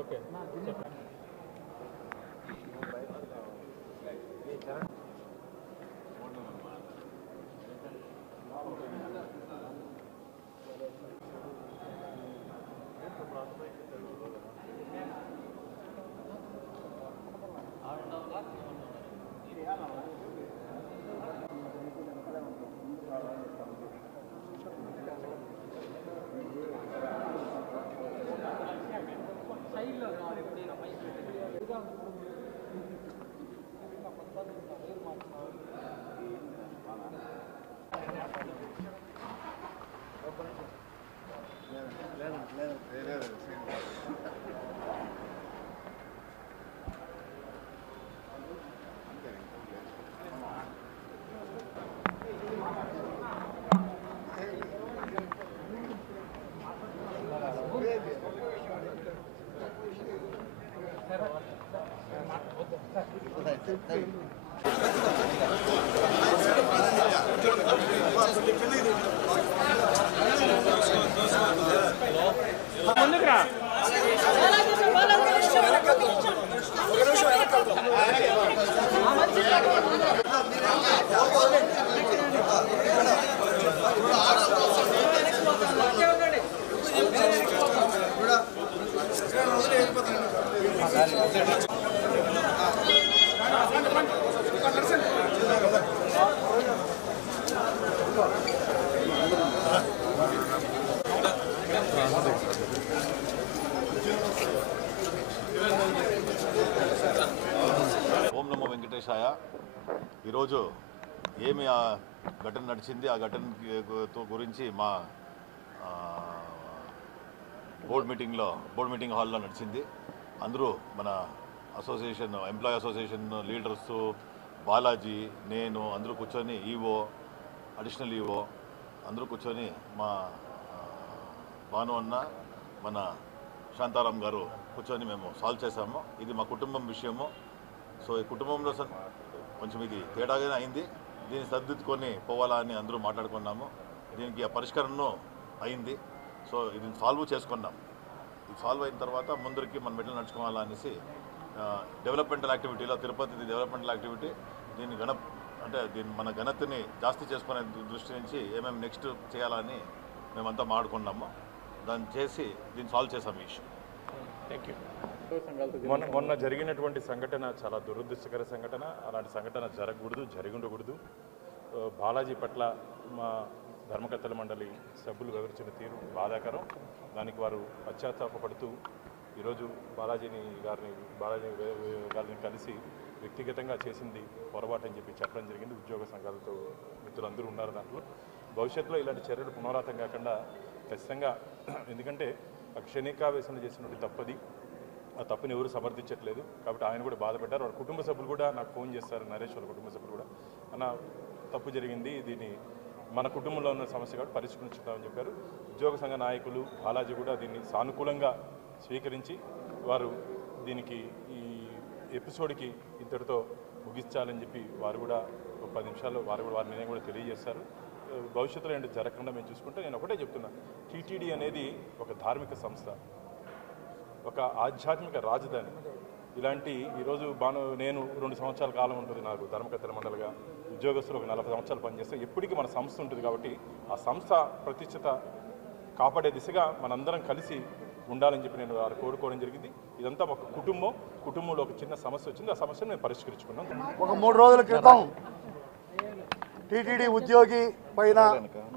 Okay ఓం నమో వెంకటేశాయ. ఈరోజు ఏమి ఆ ఘటన నడిచింది, ఆ ఘటన గురించి మా బోర్డ్ మీటింగ్ హాల్లో నడిచింది. అందరూ మన association, employee association leaders, Balaji, నేను అందరూ కూర్చొని, ఈఓ, అడిషనల్ ఈఓ అందరూ కూర్చొని మా భాను అన్న, మన శాంతారాం గారు కూర్చొని మేము సాల్వ్ చేశాము. ఇది మా కుటుంబం విషయము. సో ఈ కుటుంబంలో కొంచెం ఇది తేడాగానే అయింది. దీన్ని సర్దిద్దుకొని పోవాలా అని అందరూ మాట్లాడుకున్నాము. దీనికి ఆ పరిష్కరణ అయింది. సో ఇది సాల్వ్ చేసుకున్నాం. ఇది సాల్వ్ అయిన తర్వాత ముందరికి మనం ఎట్లా నడుచుకోవాలా అనేసి డెవలప్మెంటల్ యాక్టివిటీలో, తిరుపతి డెవలప్మెంటల్ యాక్టివిటీ, దీన్ని దీన్ని మన ఘనతని జాస్తి చేసుకునే దృష్టి నుంచి ఏమేమి నెక్స్ట్ చేయాలని మేమంతా మాట్లాడుకున్నాము. దాన్ని చేసి దీన్ని సాల్వ్ చేసాము ఈ ఇష్యూ. Thank you. మొన్న జరిగినటువంటి సంఘటన చాలా దురదృష్టకర సంఘటన. అలాంటి సంఘటన జరిగి ఉండకూడదు. బాలాజీ పట్ల మా ధర్మకర్తల మండలి సభ్యులు వివరించిన తీరు బాధాకరం. దానికి వారు పశ్చాత్తాపడుతూ ఈరోజు బాలాజీ గారిని కలిసి వ్యక్తిగతంగా చేసింది పొరపాటు అని చెప్పి చెప్పడం జరిగింది. ఉద్యోగ సంఘాలతో మిత్రులందరూ ఉన్నారు దాంట్లో. భవిష్యత్తులో ఇలాంటి చర్యలు పునరావృతం కాకుండా ఖచ్చితంగా, ఎందుకంటే ఆ క్షణికావేశంలో చేసినటువంటి తప్పది. ఆ తప్పుని ఎవరు సమర్థించట్లేదు. కాబట్టి ఆయన కూడా బాధపడ్డారు. వాళ్ళ కుటుంబ సభ్యులు కూడా నాకు ఫోన్ చేస్తారు, నరేష్ వాళ్ళ కుటుంబ సభ్యులు కూడా, అన్న తప్పు జరిగింది, దీన్ని మన కుటుంబంలో ఉన్న సమస్య కాబట్టి పరిష్కరించుతామని చెప్పారు. ఉద్యోగ సంఘ నాయకులు, బాలాజీ కూడా దీన్ని సానుకూలంగా స్వీకరించి వారు దీనికి ఈ ఎపిసోడ్కి ఇంతటితో ముగించాలని చెప్పి వారు కూడా ఒక 10 నిమిషాల్లో వారి నిర్ణయం కూడా తెలియజేస్తారు. భవిష్యత్తులో ఏంటి జరగకుండా మేము చూసుకుంటే, నేను ఒకటే చెప్తున్నా, టీటీడీ అనేది ఒక ధార్మిక సంస్థ, ఒక ఆధ్యాత్మిక రాజధాని. ఇలాంటి ఈరోజు నేను 2 సంవత్సరాల కాలం ఉంటుంది నాకు ధర్మకర్తల మండలిగా. ఉద్యోగస్తులు ఒక 40 సంవత్సరాలు పనిచేస్తే ఎప్పటికీ మన సంస్థ ఉంటుంది. కాబట్టి ఆ సంస్థ ప్రతిష్టత కాపాడే దిశగా మనందరం కలిసి ఉండాలని చెప్పి నేను వారు కోరుకోవడం జరిగింది. ఇదంతా ఒక కుటుంబంలో ఒక చిన్న సమస్య వచ్చింది. ఆ సమస్యను మేము పరిష్కరించుకున్నాం. ఒక 3 రోజుల క్రితం టీటీడీ ఉద్యోగి పైన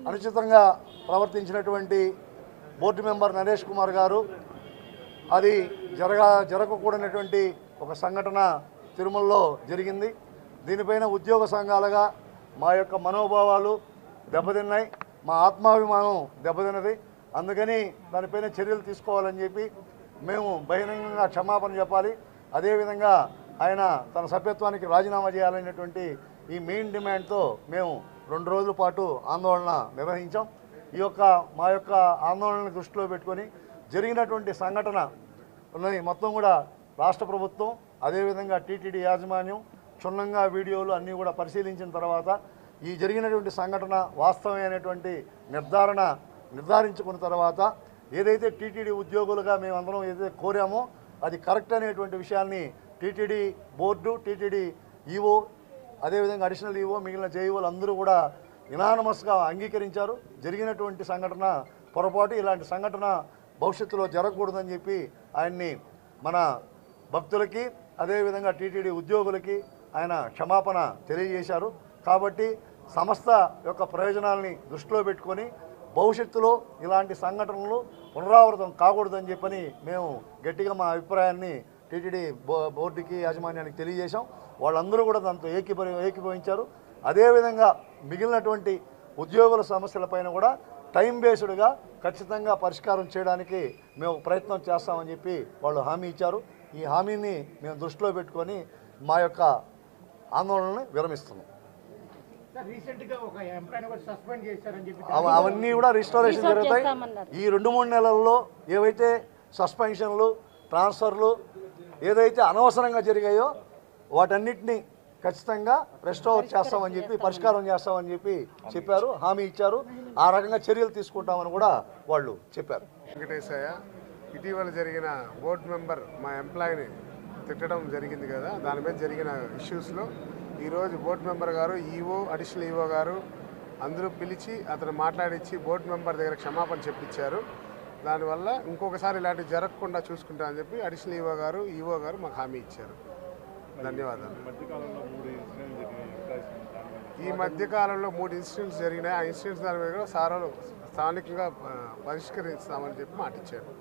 అనుచితంగా ప్రవర్తించినటువంటి బోర్డు మెంబర్ నరేష్ కుమార్ గారు అది జరగకూడనటువంటి ఒక సంఘటన తిరుమలలో జరిగింది. దీనిపైన ఉద్యోగ సంఘాలుగా మా యొక్క మనోభావాలు దెబ్బతిన్నాయి, మా ఆత్మాభిమానం దెబ్బతిన్నది. అందుకని దానిపైన చర్యలు తీసుకోవాలని చెప్పి మేము బహిరంగంగా క్షమాపణ చెప్పాలి. అదేవిధంగా ఆయన తన సభ్యత్వానికి రాజీనామా చేయాలనేటువంటి ఈ మెయిన్ డిమాండ్తో మేము 2 రోజుల పాటు ఆందోళన నిర్వహించాం. మా యొక్క ఆందోళనను దృష్టిలో పెట్టుకొని జరిగినటువంటి సంఘటన మొత్తం కూడా రాష్ట్ర ప్రభుత్వం అదేవిధంగా టీటీడీ యాజమాన్యం క్షుణ్ణంగా వీడియోలు అన్నీ కూడా పరిశీలించిన తర్వాత ఈ జరిగినటువంటి సంఘటన వాస్తవమైనటువంటి నిర్ధారించుకున్న తర్వాత ఏదైతే టీటీడీ ఉద్యోగులుగా మేమందరం ఏదైతే కోరామో అది కరెక్ట్ అనేటువంటి విషయాన్ని టీటీడీ బోర్డు, టీటీడీ ఈఓ, అదేవిధంగా అడిషనల్ ఈఓ, మిగిలిన జేఈఓలు అందరూ కూడా యునానిమస్గా అంగీకరించారు. జరిగినటువంటి సంఘటన పొరపాటు, ఇలాంటి సంఘటన భవిష్యత్తులో జరగకూడదని చెప్పి ఆయన్ని మన భక్తులకి అదేవిధంగా టీటీడీ ఉద్యోగులకి ఆయన క్షమాపణ తెలియజేశారు. కాబట్టి సంస్థ యొక్క ప్రయోజనాలని దృష్టిలో పెట్టుకొని భవిష్యత్తులో ఇలాంటి సంఘటనలు పునరావృతం కాకూడదని చెప్పని మేము గట్టిగా మా అభిప్రాయాన్ని టీటీడీ బోర్డుకి యాజమాన్యానికి తెలియజేశాం. వాళ్ళందరూ కూడా దాంతో ఏకీభవించారు. అదేవిధంగా మిగిలినటువంటి ఉద్యోగుల సమస్యలపైన కూడా టైం బేస్డ్గా ఖచ్చితంగా పరిష్కారం చేయడానికి మేము ప్రయత్నం చేస్తామని చెప్పి వాళ్ళు హామీ ఇచ్చారు. ఈ హామీని మేము దృష్టిలో పెట్టుకొని మా యొక్క ఆందోళనని విరమిస్తున్నాం. అవన్నీ కూడా రిస్టోరేషన్ జరుగుతాయి. ఈ 2-3 నెలల్లో ఏవైతే సస్పెన్షన్లు, ట్రాన్స్ఫర్లు ఏదైతే అనవసరంగా జరిగాయో వాటన్నిటినీ ఖచ్చితంగా రెస్టోర్ చేస్తామని చెప్పి, పరిష్కారం చేస్తామని చెప్పారు, హామీ ఇచ్చారు. ఆ రకంగా చర్యలు తీసుకుంటామని కూడా వాళ్ళు చెప్పారు. వెంకటేశయ్య, ఇటీవల జరిగిన బోర్డు మెంబర్ మా ఎంప్లాయీని తిట్టడం జరిగింది కదా, దాని మీద జరిగిన ఇష్యూస్లో ఈరోజు బోర్డు మెంబర్ గారు, ఈఓ, అడిషనల్ ఈఓ గారు అందరూ పిలిచి అతను మాట్లాడించి బోర్డు మెంబర్ దగ్గర క్షమాపణ చెప్పించారు. దానివల్ల ఇంకొకసారి ఇలాంటివి జరగకుండా చూసుకుంటా అని చెప్పి అడిషనల్ ఈఓ గారు, ఈఓ గారు మాకు హామీ ఇచ్చారు. ధన్యవాదాలు. ఈ మధ్యకాలంలో 3 ఇన్సిడెంట్స్ జరిగినాయి. ఆ ఇన్సిడెంట్స్ దాని మీద స్థానికంగా పరిష్కరిస్తామని చెప్పి మాట ఇచ్చారు.